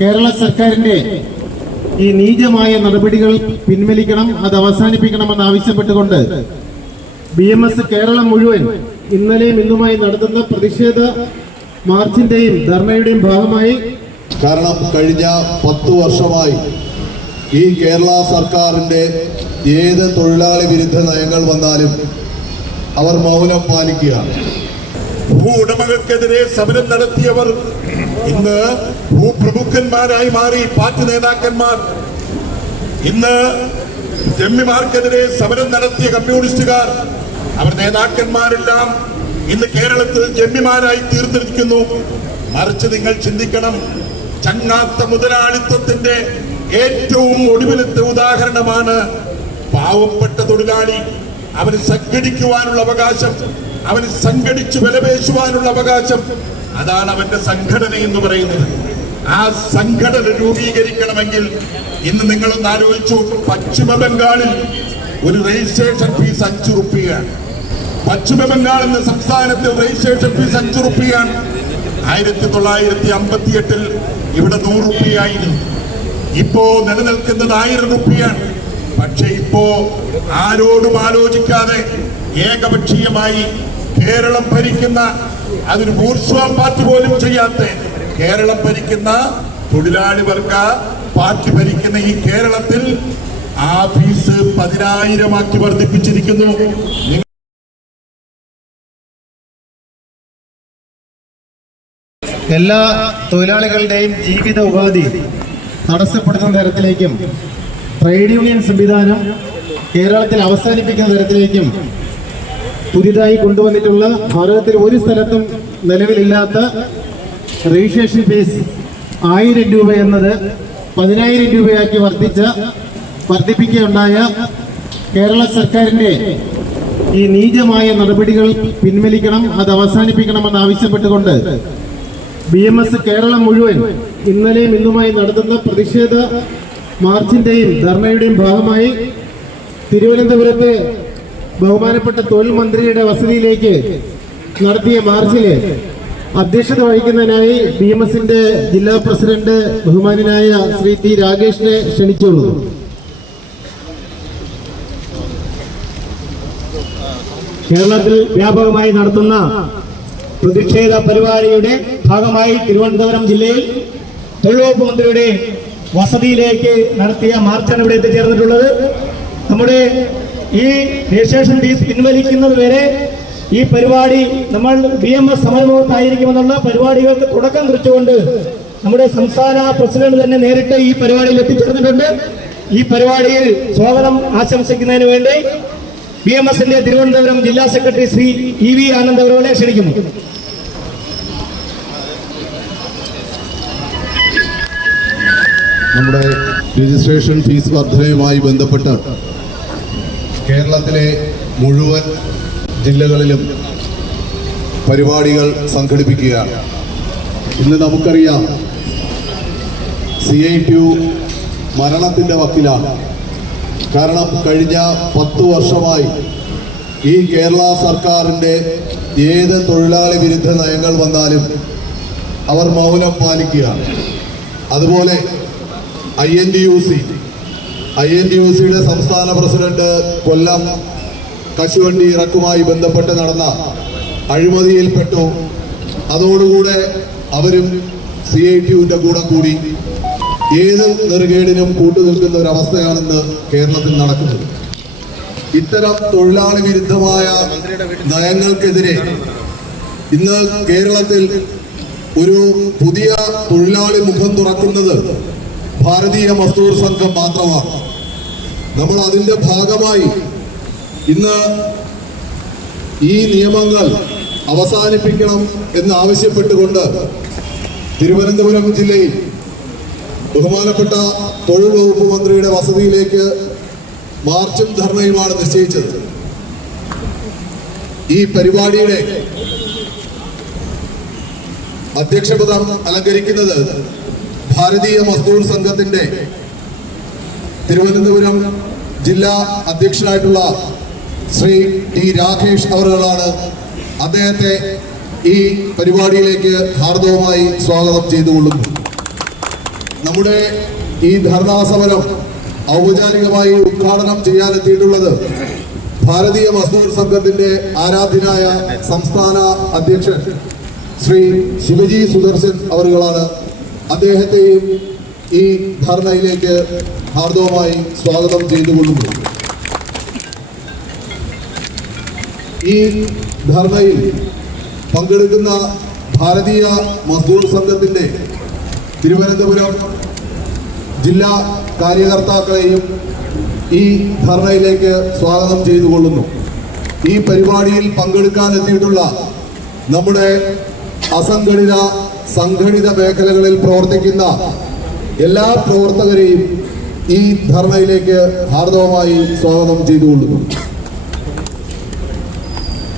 കേരള സർക്കാരിന്റെ ഈ നീചമായ നടപടികൾ പിൻവലിക്കണം, അത് അവസാനിപ്പിക്കണമെന്ന് ആവശ്യപ്പെട്ടുകൊണ്ട് BMS കേരളം മുഴുവൻ ഇന്നലെയും ഇന്നുമായി നടത്തുന്ന പ്രതിഷേധ മാർച്ചിന്റെയും ധർണയുടെയും ഭാഗമായി, കാരണം കഴിഞ്ഞ 10 വർഷമായി ഈ കേരള സർക്കാരിന്റെ ഏത് തൊഴിലാളി വിരുദ്ധ നയങ്ങൾ വന്നാലും അവർ മൗനം പാലിക്കുകയാണ്. ഭൂവുടമകൾക്കെതിരെ സമരം നടത്തിയവർ ഇന്ന് ഭൂപ്രമുഖന്മാരായി മാറി. പാർട്ടി നേതാക്കന്മാർ ഇന്ന് ജന്മിമാർക്കെതിരെ സമരം നടത്തിയ കമ്മ്യൂണിസ്റ്റുകാർ, അവർ നേതാക്കന്മാരെല്ലാം ഇന്ന് കേരളത്തിൽ ജന്മിമാരായി തീർന്നിരിക്കുന്നു. മറിച്ച് നിങ്ങൾ ചിന്തിക്കണം, ചങ്ങാത്ത മുതലാളിത്തത്തിന്റെ ഏറ്റവും ഒടുവിലത്തെ ഉദാഹരണമാണ് പാവപ്പെട്ട തൊഴിലാളി. അവന് സംഘടിക്കുവാനുള്ള അവകാശം, അവന് സംഘടിച്ച് വിലപേശുവാനുള്ള അവകാശം, അതാണ് അവന്റെ സംഘടന എന്ന് പറയുന്നത്. ആ സംഘടന രൂപീകരിക്കണമെങ്കിൽ ഇന്ന് നിങ്ങളൊന്ന് ആലോചിച്ചു. പശ്ചിമ ബംഗാളിൽ ഒരു രജിസ്ട്രേഷൻ ഫീസ് 5 രൂപയാണ്. പശ്ചിമ ബംഗാൾ എന്ന സംസ്ഥാനത്തിൽ രജിസ്ട്രേഷൻ ഫീസ് 5 രൂപയാണ്. 1958 ഇവിടെ 100 രൂപയായിരുന്നു. ഇപ്പോ നിലനിൽക്കുന്നത് 1000 രൂപയാണ്. പക്ഷെ ഇപ്പോ ആരോടും ആലോചിക്കാതെ ഏകപക്ഷീയമായി കേരളം ഭരിക്കുന്ന, അതൊരു ബൂർഷ്വാ പാർട്ടി പോലും ചെയ്യാത്ത കേരളം ഭരിക്കുന്ന തൊഴിലാളി വർഗ പാർട്ടി ഭരിക്കുന്ന ഈ കേരളത്തിൽ ആ ഫീസ് 10,000 ആക്കി വർദ്ധിപ്പിച്ചിരിക്കുന്നു. എല്ലാ തൊഴിലാളികളുടെയും ജീവിത ഉപാധി തടസ്സപ്പെടുത്തുന്ന തരത്തിലേക്കും ട്രേഡ് യൂണിയൻ സംവിധാനം കേരളത്തിൽ അവസാനിപ്പിക്കുന്ന തരത്തിലേക്കും പുതിയതായി കൊണ്ടുവന്നിട്ടുള്ള, ഭാരതത്തിൽ ഒരു സ്ഥലത്തും നിലവിലില്ലാത്ത രജിസ്ട്രേഷൻ ഫീസ് 1000 രൂപ എന്നത് 10,000 രൂപയാക്കി വർദ്ധിപ്പിക്കുകയുണ്ടായ കേരള സർക്കാരിന്റെ ഈ നീചമായ നടപടികൾ പിൻവലിക്കണം, അത് അവസാനിപ്പിക്കണമെന്ന് ആവശ്യപ്പെട്ടുകൊണ്ട് BMS കേരളം മുഴുവൻ ഇന്നലെയും ഇന്നുമായി നടത്തുന്ന പ്രതിഷേധ മാർച്ചിന്റെയും ധർണയുടെയും ഭാഗമായി തിരുവനന്തപുരത്ത് ബഹുമാനപ്പെട്ട തൊഴിൽ മന്ത്രിയുടെ വസതിയിലേക്ക് നടത്തിയ മാർച്ചില് അധ്യക്ഷത വഹിക്കുന്നതിനായി BMSന്റെ ജില്ലാ പ്രസിഡന്റ് ബഹുമാനായ ശ്രീ T. രാകേഷിനെ ക്ഷണിച്ചുള്ളൂ. കേരളത്തിൽ വ്യാപകമായി നടത്തുന്ന പ്രതിഷേധ പരിപാടിയുടെ ഭാഗമായി തിരുവനന്തപുരം ജില്ലയിൽ തൊഴിൽ വകുപ്പ് മന്ത്രിയുടെ വസതിയിലേക്ക് നടത്തിയ മാർച്ചാണ് ഇവിടെ എത്തിച്ചേർന്നിട്ടുള്ളത്. നമ്മുടെ ഈ രജിസ്ട്രേഷൻ ഫീസ് പിൻവലിക്കുന്നത് വരെ ഈ പരിപാടി നമ്മൾ BMS സമരമുഖത്തായിരിക്കുമെന്നുള്ള പരിപാടികൾക്ക് തുടക്കം കുറിച്ചുകൊണ്ട് നമ്മുടെ സംസ്ഥാന പ്രസിഡന്റ് തന്നെ നേരിട്ട് ഈ പരിപാടിയിൽ എത്തിച്ചേർന്നിട്ടുണ്ട്. ഈ പരിപാടിയിൽ സ്വാഗതം ആശംസിക്കുന്നതിന് വേണ്ടി BMSന്റെ തിരുവനന്തപുരം ജില്ലാ സെക്രട്ടറി ശ്രീ EV ആനന്ദ് അവരെ ക്ഷണിക്കുന്നു. നമ്മുടെ രജിസ്ട്രേഷൻ ഫീസ് വർധനയുമായി ബന്ധപ്പെട്ട് കേരളത്തിലെ മുഴുവൻ ജില്ലകളിലും പരിപാടികൾ സംഘടിപ്പിക്കുകയാണ്. ഇന്ന് നമുക്കറിയാം, CITU മരണത്തിൻ്റെ വക്കിലാണ്. കാരണം കഴിഞ്ഞ 10 വർഷമായി ഈ കേരള സർക്കാരിൻ്റെ ഏത് തൊഴിലാളി വിരുദ്ധ നയങ്ങൾ വന്നാലും അവർ മൗനം പാലിക്കുകയാണ്. അതുപോലെ INTUCയുടെ സംസ്ഥാന പ്രസിഡന്റ് കൊല്ലം കശുവണ്ടി ഇറക്കുമായി ബന്ധപ്പെട്ട് നടന്ന അഴിമതിയിൽപ്പെട്ടു. അതോടുകൂടെ അവരും CITUവിൻ്റെ കൂടെ കൂടി ഏത് നെറുകേടിനും കൂട്ടുനിൽക്കുന്ന ഒരവസ്ഥയാണെന്ന് കേരളത്തിൽ നടക്കുന്നത്. ഇത്തരം തൊഴിലാളി വിരുദ്ധമായ നയങ്ങൾക്കെതിരെ ഇന്ന് കേരളത്തിൽ ഒരു പുതിയ തൊഴിലാളി മുഖം തുറക്കുന്നത് ഭാരതീയ മസ്ദൂർ സംഘം മാത്രമാണ്. നമ്മൾ അതിന്റെ ഭാഗമായി ഇന്ന് ഈ നിയമങ്ങൾ അവസാനിപ്പിക്കണം എന്നാവശ്യപ്പെട്ടുകൊണ്ട് തിരുവനന്തപുരം ജില്ലയിൽ ബഹുമാനപ്പെട്ട തൊഴിൽ വകുപ്പ് മന്ത്രിയുടെ വസതിയിലേക്ക് മാർച്ചും ധർണയുമാണ് നിശ്ചയിച്ചത്. ഈ പരിപാടിയുടെ അധ്യക്ഷപദം അലങ്കരിക്കുന്നത് ഭാരതീയ മസ്ദൂർ സംഘത്തിന്റെ തിരുവനന്തപുരം ജില്ലാ അധ്യക്ഷനായിട്ടുള്ള ശ്രീ T. രാകേഷ് അവറുകളാണ്. അദ്ദേഹത്തെ ഈ പരിപാടിയിലേക്ക് ഹാർദവമായി സ്വാഗതം ചെയ്തുകൊള്ളുന്നു. നമ്മുടെ ഈ ധർണാ സമരം ഔപചാരികമായി ഉദ്ഘാടനം ചെയ്യാനെത്തിയിട്ടുള്ളത് ഭാരതീയ മസ്ദൂർ സംഘത്തിന്റെ ആരാധ്യനായ സംസ്ഥാന അധ്യക്ഷൻ ശ്രീ ശിവജി സുദർശൻ അവറുകളാണ്. അദ്ദേഹത്തെയും ഈ ധർണയിലേക്ക് ഹാർദവമായി സ്വാഗതം ചെയ്തുകൊള്ളുന്നു. ഈ ധർണയിൽ പങ്കെടുക്കുന്ന ഭാരതീയ മസ്ദൂർ സംഘത്തിന്റെ തിരുവനന്തപുരം ജില്ലാ കാര്യകർത്താക്കളെയും ഈ ധർണയിലേക്ക് സ്വാഗതം ചെയ്തുകൊള്ളുന്നു. ഈ പരിപാടിയിൽ പങ്കെടുക്കാൻ എത്തിയിട്ടുള്ള നമ്മുടെ അസംഘടിത സംഘടിത മേഖലകളിൽ പ്രവർത്തിക്കുന്ന എല്ലാ പ്രവർത്തകരെയും ഈ ധർണയിലേക്ക് ഹാർദവമായി സ്വാഗതം ചെയ്തുകൊള്ളുന്നു.